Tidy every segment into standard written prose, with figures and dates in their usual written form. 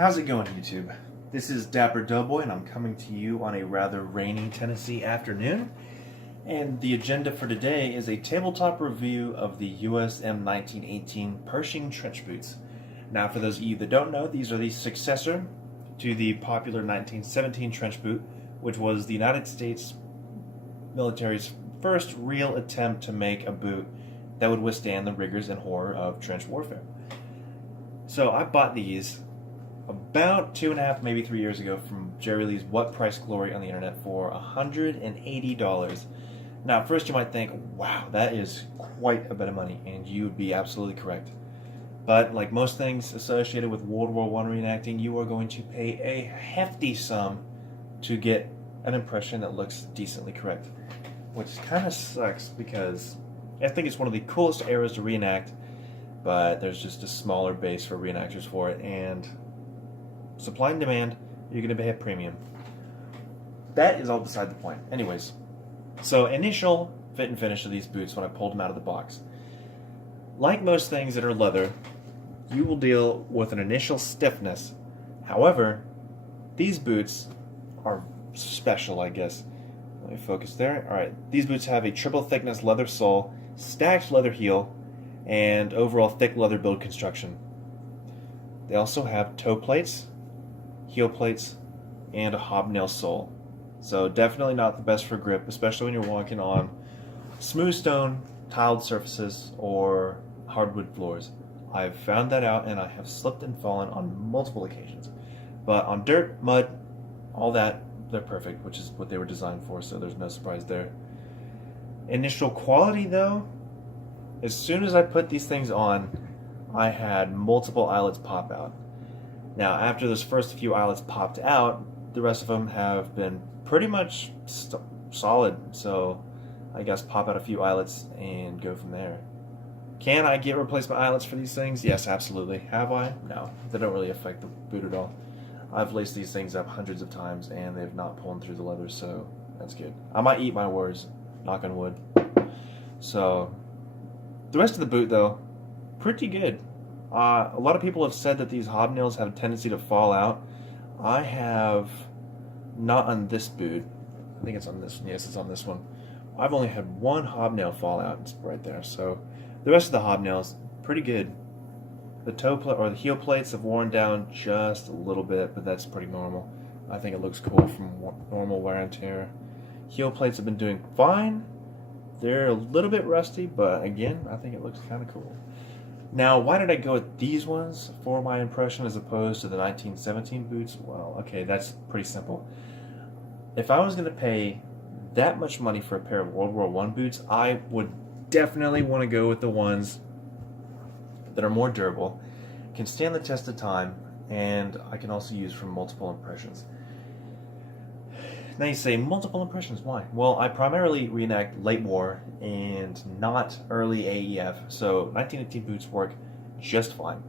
How's it going, YouTube? This is Dapper Doughboy, and I'm coming to you on a rather rainy Tennessee afternoon. And the agenda for today is a tabletop review of the US M1918 Pershing trench boots. Now, for those of you that don't know, these are the successor to the popular 1917 trench boot, which was the United States military's first real attempt to make a boot that would withstand the rigors and horror of trench warfare. So I bought these about 2.5, maybe 3 years ago from Jerry Lee's What Price Glory on the internet for $180. Now, first you might think, wow, that is quite a bit of money, and you would be absolutely correct. But like most things associated with World War I reenacting, you are going to pay a hefty sum to get an impression that looks decently correct, which kind of sucks because I think it's one of the coolest eras to reenact, but there's just a smaller base for reenactors for it, and supply and demand, you're going to pay a premium. That is all beside the point. Anyways, so initial fit and finish of these boots when I pulled them out of the box. Like most things that are leather, you will deal with an initial stiffness. However, these boots are special, I guess. Let me focus there. Alright, these boots have a triple thickness leather sole, stacked leather heel, and overall thick leather build construction. They also have toe plates, heel plates, and a hobnail sole. So definitely not the best for grip, especially when you're walking on smooth stone, tiled surfaces, or hardwood floors. I've found that out, and I have slipped and fallen on multiple occasions. But on dirt, mud, all that, they're perfect, which is what they were designed for, so there's no surprise there. Initial quality, though, as soon as I put these things on, I had multiple eyelets pop out. Now, after those first few eyelets popped out, the rest of them have been pretty much solid, so I guess pop out a few eyelets and go from there. Can I get replacement eyelets for these things? Yes, absolutely. Have I? No. They don't really affect the boot at all. I've laced these things up hundreds of times, and they've not pulled through the leather, so that's good. I might eat my words, knock on wood. So, the rest of the boot, though, pretty good. A lot of people have said that these hobnails have a tendency to fall out. I have not on this boot. I think it's on this one. Yes, it's on this one. I've only had one hobnail fall out. It's right there. So the rest of the hobnails, pretty good. The toe plate or the heel plates have worn down just a little bit, but that's pretty normal. I think it looks cool from normal wear and tear. Heel plates have been doing fine. They're a little bit rusty, but again, I think it looks kind of cool. Now, why did I go with these ones for my impression as opposed to the 1917 boots? Well, okay, that's pretty simple. If I was going to pay that much money for a pair of World War I boots, I would definitely want to go with the ones that are more durable, can stand the test of time, and I can also use for multiple impressions. Now you say, multiple impressions, why? Well, I primarily reenact late war and not early AEF, so 1918 boots work just fine.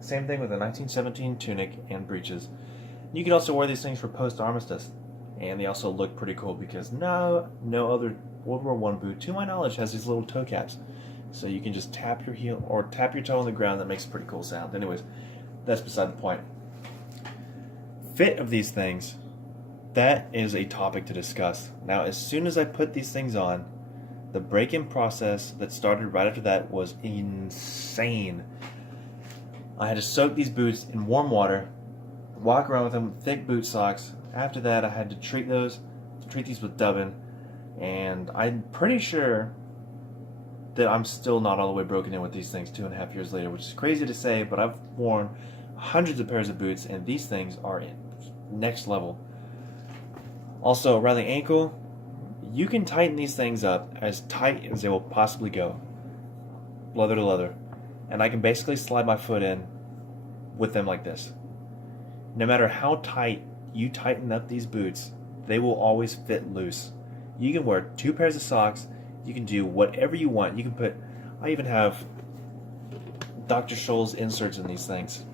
Same thing with the 1917 tunic and breeches. You can also wear these things for post-armistice, and they also look pretty cool because no other World War I boot, to my knowledge, has these little toe caps. So you can just tap your heel or tap your toe on the ground. That makes a pretty cool sound. Anyways, that's beside the point. Fit of these things, that is a topic to discuss. Now, as soon as I put these things on, the break-in process that started right after that was insane. I had to soak these boots in warm water, walk around with them with thick boot socks. After that, I had to treat these with dubbin, and I'm pretty sure that I'm still not all the way broken in with these things 2.5 years later, which is crazy to say, but I've worn hundreds of pairs of boots, and these things are next level. Also, around the ankle, you can tighten these things up as tight as they will possibly go, leather to leather, and I can basically slide my foot in with them like this. No matter how tight you tighten up these boots, they will always fit loose. You can wear 2 pairs of socks, you can do whatever you want. You can put, I even have Dr. Scholl's inserts in these things,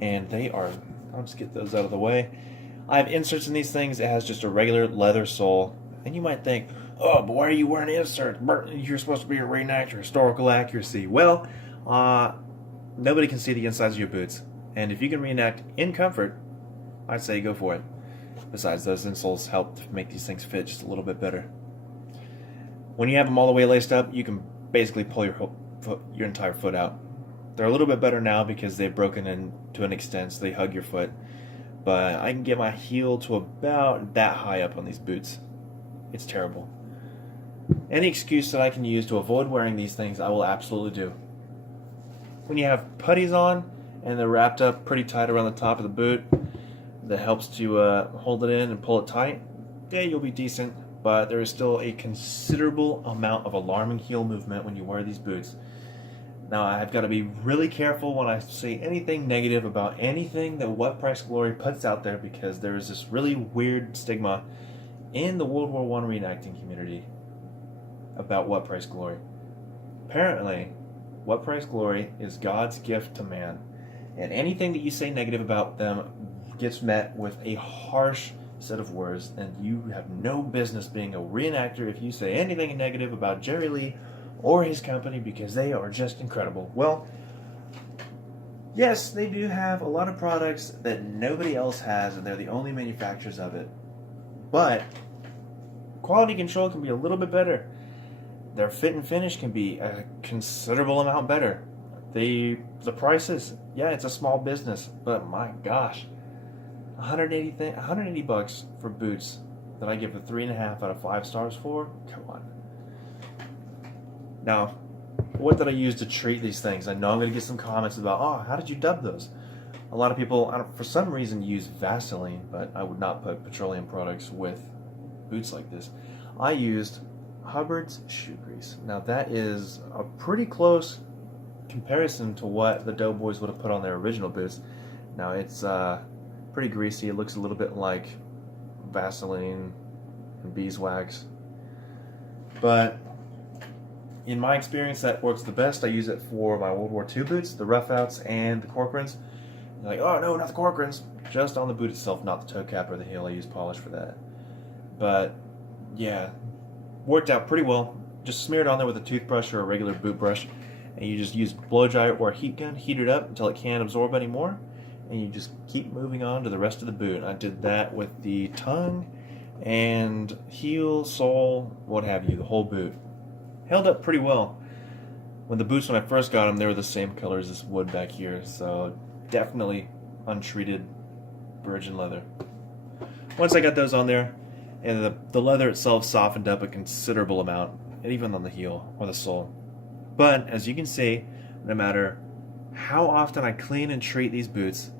and they are, I'll just get those out of the way. I have inserts in these things. It has just a regular leather sole. And you might think, oh, but why are you wearing inserts? You're supposed to be a reenactor, historical accuracy. Well, nobody can see the insides of your boots. And if you can reenact in comfort, I'd say go for it. Besides, those insoles help to make these things fit just a little bit better. When you have them all the way laced up, you can basically pull your entire foot out. They're a little bit better now because they've broken in to an extent, so they hug your foot. But I can get my heel to about that high up on these boots. It's terrible. Any excuse that I can use to avoid wearing these things, I will absolutely do. When you have putties on and they're wrapped up pretty tight around the top of the boot, that helps to hold it in and pull it tight, yeah, you'll be decent. But there is still a considerable amount of alarming heel movement when you wear these boots. Now, I've got to be really careful when I say anything negative about anything that What Price Glory puts out there, because there is this really weird stigma in the World War I reenacting community about What Price Glory. Apparently, What Price Glory is God's gift to man, and anything that you say negative about them gets met with a harsh set of words, and you have no business being a reenactor if you say anything negative about Jerry Lee or his company, because they are just incredible. Well, yes, they do have a lot of products that nobody else has, and they're the only manufacturers of it. But quality control can be a little bit better. Their fit and finish can be a considerable amount better. The prices, yeah, it's a small business, but my gosh, $180 for boots that I give a 3.5 out of 5 stars for? Come on. Now, what did I use to treat these things? I know I'm going to get some comments about, oh, how did you dub those? A lot of people, for some reason, use Vaseline, but I would not put petroleum products with boots like this. I used Hubbard's shoe grease. Now, that is a pretty close comparison to what the Doughboys would have put on their original boots. Now, it's pretty greasy. It looks a little bit like Vaseline and beeswax. But in my experience, that works the best. I use it for my World War II boots, the Roughouts, and the Corcorans. Like, oh no, not the Corcorans. Just on the boot itself, not the toe cap or the heel. I use polish for that. But yeah, worked out pretty well. Just smear it on there with a toothbrush or a regular boot brush, and you just use blow dry or a heat gun, heat it up until it can't absorb anymore, and you just keep moving on to the rest of the boot. I did that with the tongue and heel, sole, what have you, the whole boot. Held up pretty well. When I first got them, they were the same color as this wood back here, so definitely untreated virgin leather. Once I got those on there, and the leather itself softened up a considerable amount, even on the heel or the sole. But as you can see, no matter how often I clean and treat these boots,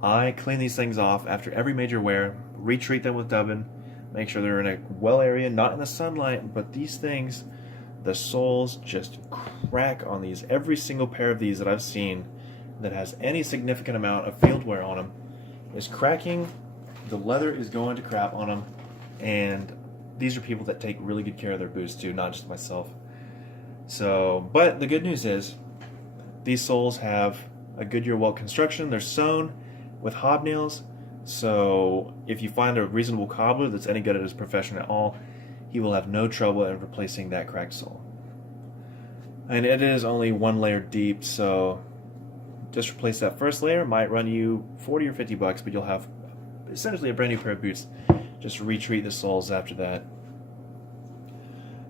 I clean these things off after every major wear, retreat them with dubbing, make sure they're in a well area, not in the sunlight, but these things, the soles just crack on these. Every single pair of these that I've seen that has any significant amount of field wear on them is cracking. The leather is going to crap on them, and these are people that take really good care of their boots too, not just myself. So, but the good news is these soles have a Goodyear welt construction. They're sewn with hobnails, so if you find a reasonable cobbler that's any good at his profession at all, he will have no trouble in replacing that cracked sole. And it is only one layer deep, so just replace that first layer. Might run you $40 or $50, but you'll have essentially a brand new pair of boots. Just retreat the soles after that.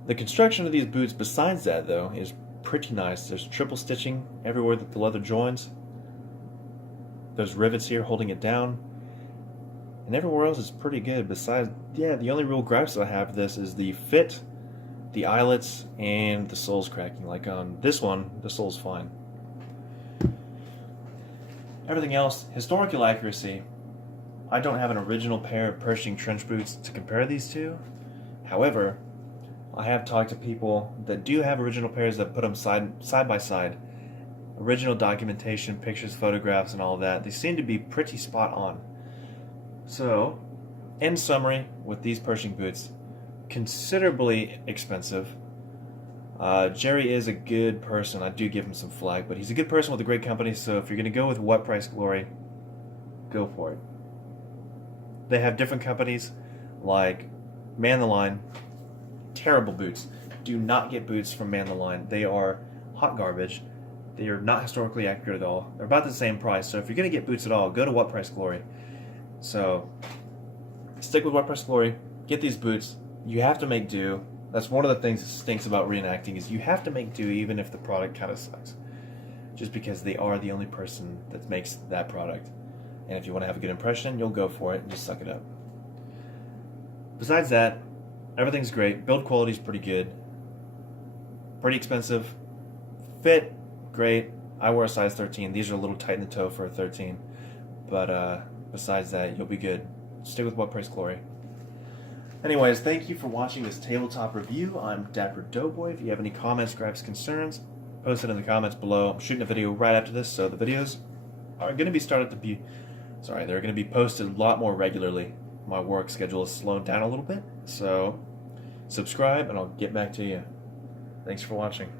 The construction of these boots, besides that though, is pretty nice. There's triple stitching everywhere that the leather joins. There's rivets here holding it down. And everywhere else is pretty good. Besides, yeah, the only real gripes that I have with this is the fit, the eyelets, and the soles cracking. Like on this one, the sole's fine. Everything else, historical accuracy. I don't have an original pair of Pershing trench boots to compare these to. However, I have talked to people that do have original pairs that put them side by side. Original documentation, pictures, photographs, and all of that. They seem to be pretty spot on. So, in summary, with these Pershing boots, considerably expensive. Jerry is a good person. I do give him some flack, but he's a good person with a great company, so if you're going to go with What Price Glory, go for it. They have different companies like Man the Line. Terrible boots. Do not get boots from Man the Line. They are hot garbage. They are not historically accurate at all. They're about the same price, so if you're going to get boots at all, go to What Price Glory. So stick with What Price Glory, get these boots. You have to make do. That's one of the things that stinks about reenacting, is you have to make do even if the product kind of sucks. Just because they are the only person that makes that product. And if you want to have a good impression, you'll go for it and just suck it up. Besides that, everything's great. Build quality is pretty good. Pretty expensive. Fit, great. I wear a size 13. These are a little tight in the toe for a 13. But besides that, you'll be good. Stick with What Price Glory. Anyways, thank you for watching this tabletop review. I'm Dapper Doughboy. If you have any comments, gripes, concerns, post it in the comments below. I'm shooting a video right after this, so the videos are going to be they're going to be posted a lot more regularly. My work schedule is slowing down a little bit, so subscribe and I'll get back to you. Thanks for watching.